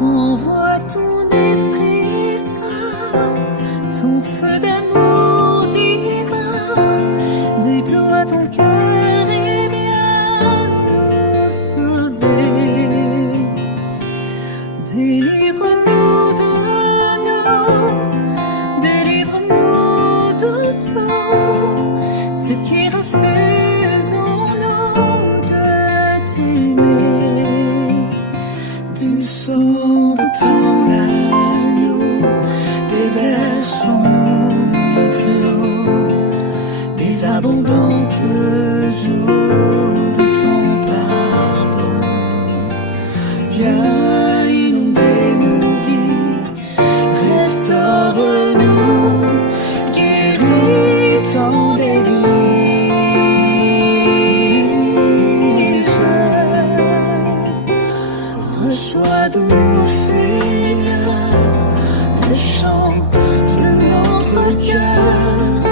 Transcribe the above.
Envoie ton esprit saint, ton feu d'amour divin, déploie ton cœur et viens nous sauver. Délivre-nous de tout ce qui refuse en nous de t'aimer. Du sang de ton agneau déverse en nous le flot des abondantes eaux de ton pardon. Viens inonder nos vies, restaure-nous, guéris ton Église. Reçois de nous, Seigneur, le chant de notre cœur.